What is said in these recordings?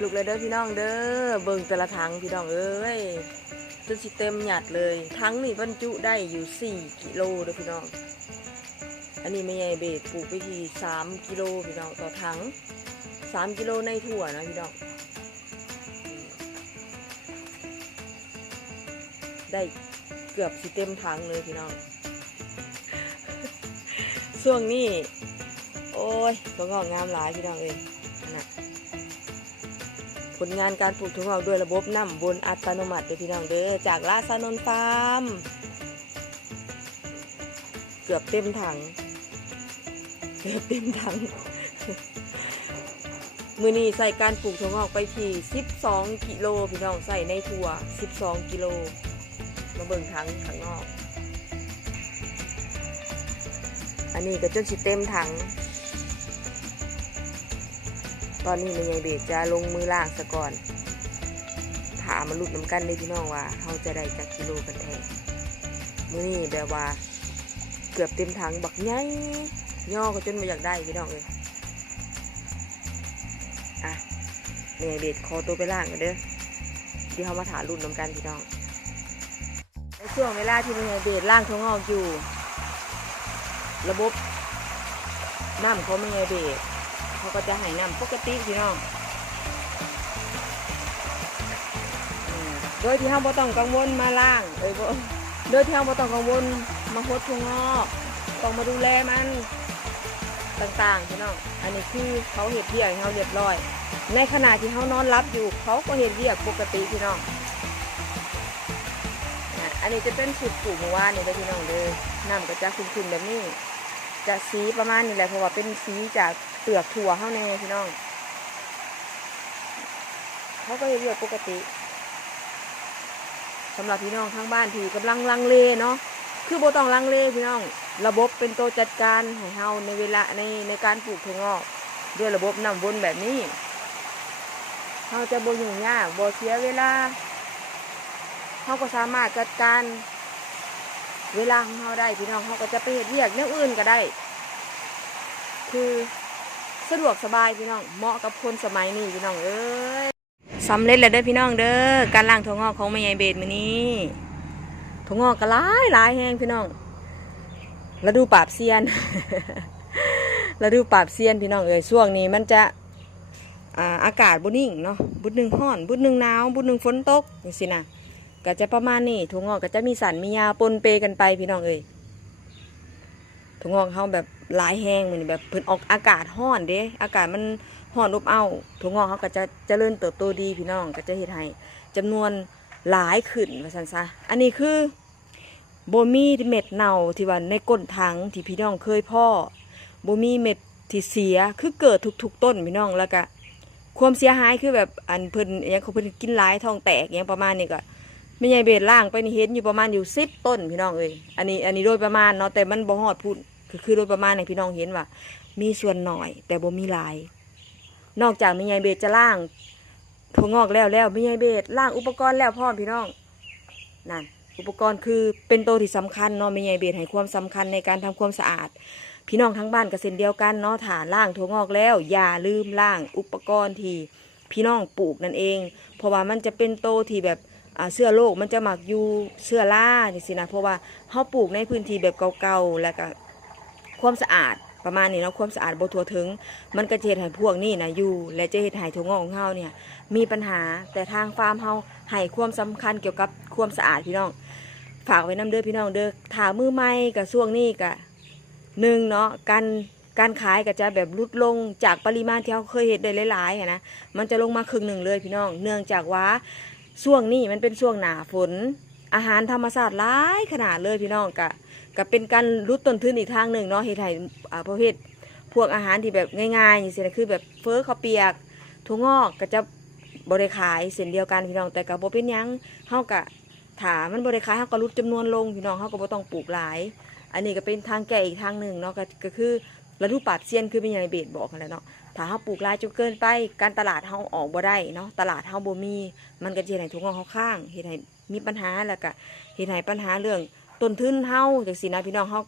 ลูกเลยเด้อพี่น้องเด้อเบิ่งแต่ละถังพี่น้องเอ้ยจนสิเต็มหยัดเลยถังนี่บรรจุได้อยู่4กิโลเด้อพี่น้องอันนี้ไม่ใหญ่เบสปลูกไปที่3กิโลพี่น้องต่อถัง3กิโลในถั่วนะพี่น้องได้เกือบสิเต็มถังเลยพี่น้องช่วงนี้โอ้ยถั่วงอกงามหลายพี่น้องเอ้ยนะผลงานการปลูกถั่วงอกด้วยระบบน้ำวนอัตโนมัติเด้อพี่น้องเด้อจากลาซานนฟาร์มเกือบเต็มถังมือนี้ใส่การปลูกถั่วงอกไปที่12กิโลพี่น้องใส่ในถั่ว12กิโลมาเบิ่งถังข้างนอกอันนี้ก็จนสิเต็มถังตอนนี้แม่ใหญ่เบสจะลงมือล่างซะก่อนถามมาลุ้นน้ำกันเลยพี่น้องว่าเขาจะได้จักกิโลกันแท้มื้อนี้แบบว่าเกือบเต็มถังบักใหญ่ย่อก็จนไม่อยากได้พี่น้องเลยอ่ะแม่ใหญ่เบสขอตัวไปล่างกันเด้อเดี๋ยวเขามาถามลุ้นน้ำกันพี่น้องในช่วงเวลาที่แม่ใหญ่เบสล่างถั่วงอกอยู่ระบบน้ำเขาแม่ใหญ่เบสเขาก็จะให้น้ำปกติพี่น้องโดยที่เราบ่ต้องกังวลมาล่างโดยที่เราบ่ต้องกังวลมาหดถั่วงอกต้องมาดูแลมันต่างๆพี่น้องอันนี้คือเขาเห็ดเบี้ยให้เราเรียบร้อยในขณะที่เขานอนรับอยู่เขาก็เห็ดเบี้ยปกติพี่น้องอันนี้จะเป็นสูตรปลูกเมื่อวานนี่เลยพี่น้องเลยน้ำก็จะขุ่นๆแบบนี้จะสีประมาณนี้แหละเพราะว่าเป็นสีจากเปลือกถั่วเข้าในพี่น้องเขาก็เห็ดเบี้ยปกติสำหรับพี่น้องทางบ้านที่กำลังลังเลเนาะคือโบต้องลังเลพี่น้องระบบเป็นตัวจัดการให้เฮาในเวลาในการปลูกถั่วงอกด้วยระบบน้ำวนแบบนี้เฮาจะบ่ยุ่งยากบ่เสียเวลาเฮาก็สามารถจัดการเวลาของเฮาได้พี่น้องเฮาก็จะไปเฮ็ดเวียกแนวอื่นก็ได้คือสะดวกสบายพี่น้องเหมาะกับคนสมัยนี้พี่น้องเอ้ยสำเร็จแล้วเด้อพี่น้องเด้อการล้างถั่วงอกของแม่ใหญ่เบสมื้อนี้ถั่วงอกก็หลายแห้งพี่น้องแล้วดูปราบเซียน แล้วดูปราบเซียนพี่น้องเอ้ยช่วงนี้มันจะอากาศบ่นิ่งเนาะบุดหนึ่งร้อนบุดหนึ่งหนาวบุดหนึ่งฝนตกจังซี่นะก็จะประมาณนี้ถั่วงอกก็จะมีสันมียาปนเปกันไปพี่น้องเอ้ยถั่วงอกเฮาแบบหลายแห้งมื้อนี้แบบเพิ่นออกอากาศร้อนเด้อากาศมันร้อนอบอ้าวถั่วงอกเฮาก็จะเจริญเติบโตดีพี่น้องก็จะเฮ็ดให้จำนวนหลายขึ้นว่าซั่นซะอันนี้คือบ่มีเม็ดเน่าที่ว่าในก้นถังที่พี่น้องเคยพ่อบ่มีเม็ดที่เสียคือเกิดทุกต้นพี่น้องแล้วก็ความเสียหายคือแบบอันเพิ่นอย่างเขาเพิ่นกินหลายท้องแตกอย่างประมาณนี้ก็ไม่ใหญ่เบสล่างไปนี่เห็นอยู่ประมาณอยู่10ต้นพี่น้องเอ้ยอันนี้โดยประมาณเนาะแต่มันบ่ฮอดพูดคือโดยประมาณให้พี่น้องเห็นว่ามีส่วนหน่อยแต่บ่มีหลายนอกจากไม่ใหญ่เบสจะล่างถั่วงอกแล้วไม่ใหญ่เบสล่างอุปกรณ์แล้วพร้อมพี่น้องนั่นอุปกรณ์คือเป็นตัวที่สำคัญเนาะแม่ใหญ่เบสให้ความสำคัญในการทำความสะอาดพี่น้องทั้งบ้านก็เช่นเดียวกันเนาะถ้าล่างถั่วงอกแล้วอย่าลืมล่างอุปกรณ์ที่พี่น้องปลูกนั่นเองเพราะว่ามันจะเป็นโตที่แบบเสื้อโรคมันจะหมักอยู่เสื้อราจังซี่นะเพราะว่าเฮาปลูกในพื้นที่แบบเก่าๆแล้วก็ความสะอาดประมาณนี้เนาะความสะอาดบ่ทั่วถึงมันก็จะเฮ็ดให้พวกนี้นะอยู่และจะเฮ็ดให้ถั่วงอกของเฮาเนี่ยมีปัญหาแต่ทางฟาร์มเฮาให้ความสำคัญเกี่ยวกับความสะอาดพี่น้องฝากไว้นำเด้อพี่น้องเด้อถ้ามือใหม่กับช่วงนี้ก็1เนาะการขายก็จะแบบลดลงจากปริมาณที่เราเคยเห็นได้หลายๆนะมันจะลงมาครึ่งหนึ่งเลยพี่น้องเนื่องจากว่าช่วงนี้มันเป็นช่วงหนาฝนอาหารธรรมชาติหลายขนาดเลยพี่น้องก็เป็นการลดต้นทุนอีกทางหนึ่งเนาะเฮ็ดให้ประเภทพวกอาหารที่แบบง่ายๆอย่างเช่นคือแบบเฟอข้าวเปียกถั่วงอกก็จะบริขายเส้นเดียวกันพี่น้องแต่ก็บ่เป็นหยังเฮาก็ถ้ามันบริขายเฮาก็ลดจำนวนลงพี่น้องเฮาก็บ่ต้องปลูกหลายอันนี้ก็เป็นทางแก้อีกทางหนึ่งเนาะก็คือฤดูปราบเซียนคือเป็นอย่างในเบสบอกกันแล้วเนาะถ้าเฮาปลูกหลายจนเกินไปการตลาดเฮาออกบ่ได้เนาะตลาดเฮาบ่มีมันก็จะเฮ็ดให้ถั่วงอกเฮาข้างเฮ็ดให้มีปัญหาแล้วก็เฮ็ดให้ปัญหาเรื่องต้นทุนเฮาจังซี่นะพี่น้องเฮา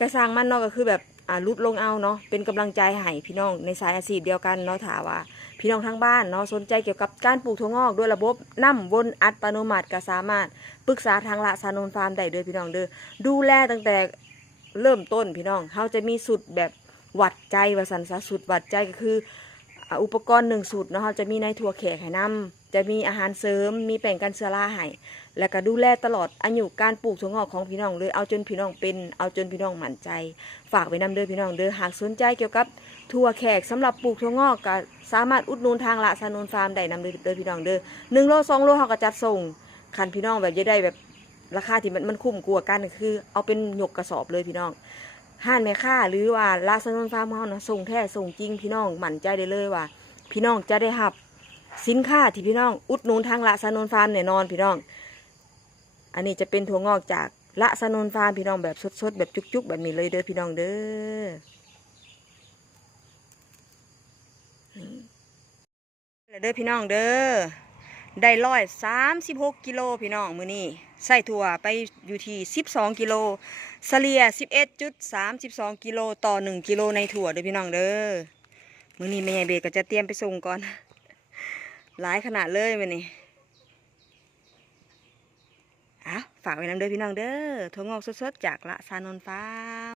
ก็สร้างมันเนาะก็คือแบบลดลงเอาเนาะเป็นกำลังใจให้พี่น้องในสายอาชีพเดียวกันเนาะถ้าว่า พี่น้องทางบ้านเนาะสนใจเกี่ยวกับการปลูกถั่วงอกด้วยระบบน้ำวนอัตโนมัติก็สามารถปรึกษาทางละสานนฟาร์มได้เด้อพี่น้องเด้อดูแลตั้งแต่เริ่มต้นพี่น้องเขาจะมีสูตรแบบวัดใจว่าสันซะสูตรวัดใจก็คืออุปกรณ์1สูตรเนาะเขาจะมีในถั่วแขกให้นำจะมีอาหารเสริมมีแป้งกันเชื้อราให้แล้วก็ดูแลตลอดอายุการปลูกถั่วงอกของพี่น้องเลยเอาจนพี่น้องเป็นเอาจนพี่น้องมั่นใจฝากไว้นำเด้อพี่น้องเด้อหากสนใจเกี่ยวกับถั่วแขกสำหรับปลูกถั่วงอกก็สามารถอุดหนุนทางละสานนฟาร์มได้นำเด้อพี่น้องเด้อ1 โล 2 โลเขาก็จัดส่งคันพี่น้องแบบจะได้แบบราคาที่มันคุ้มกว่ากันคือเอาเป็นหยกกระสอบเลยพี่น้องห้านแม่ค้าหรือว่าลาสานนฟาร์มเขานะส่งแท้ส่งจริงพี่น้องมั่นใจได้เลยว่าพี่น้องจะได้รับสินค้าที่พี่น้องอุดหนุนทางละสานนฟาร์มแน่นอนพี่น้องอันนี้จะเป็นถั่วงอกจากละสานนฟาร์มพี่น้องแบบสดๆแบบจุกๆแบบนี้เลยเด้อพี่น้องเด้อเด้อพี่น้องเด้อได้136 กิโลพี่น้องมื้อนี้ใส่ถั่วไปอยู่ที่12 กิโลเฉลี่ย11.32 กิโลต่อ1 กิโลในถั่วเด้อพี่น้องเด้อมื้อนี้แม่ใหญ่เบสก็จะเตรียมไปส่งก่อนหลายขนาดเลยมื้อนี้ฝากไว้นำเด้อพี่น้องเด้อถั่วงอกสดๆจากละสานนฟาร์ม